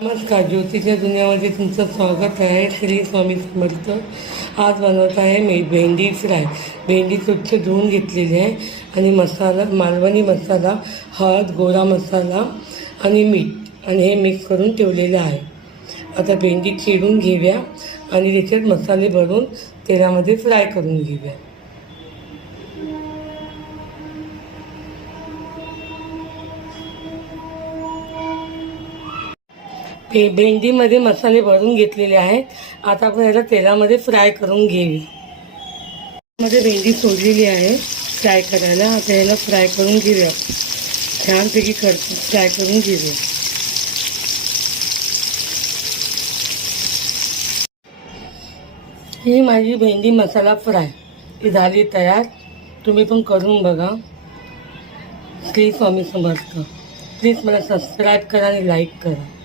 नमस्कार, ज्योतीच्या दुनियामध्ये तुमचं स्वागत आहे. श्री स्वामी समर्थ. आज बनवत आहे मी भेंडी फ्राय. भेंडी स्वच्छ धुवून घेतलेली आहे आणि मसाला, मालवणी मसाला, हळद, गोडा मसाला आणि मीठ आणि हे मिक्स करून ठेवलेलं आहे. आता भेंडी चिरून घेऊया आणि त्याच्यात मसाले भरून तेलामध्ये फ्राय करून घेऊया. भेंडीमध्ये मसाले भरून घेतलेले आहेत. आता आपण याला तेलामध्ये फ्राय करून घेऊ. मध्ये भेंडी सोडलेली आहे फ्राय करायला. आता याला फ्राय करून घेऊया. छानपैकी फ्राय करून घेऊया. ही माझी भेंडी मसाला फ्राय ही झाली तयार. तुम्ही पण करून बघा. श्री स्वामी समर्थ. प्लीज मला सबस्क्राईब करा आणि लाईक करा.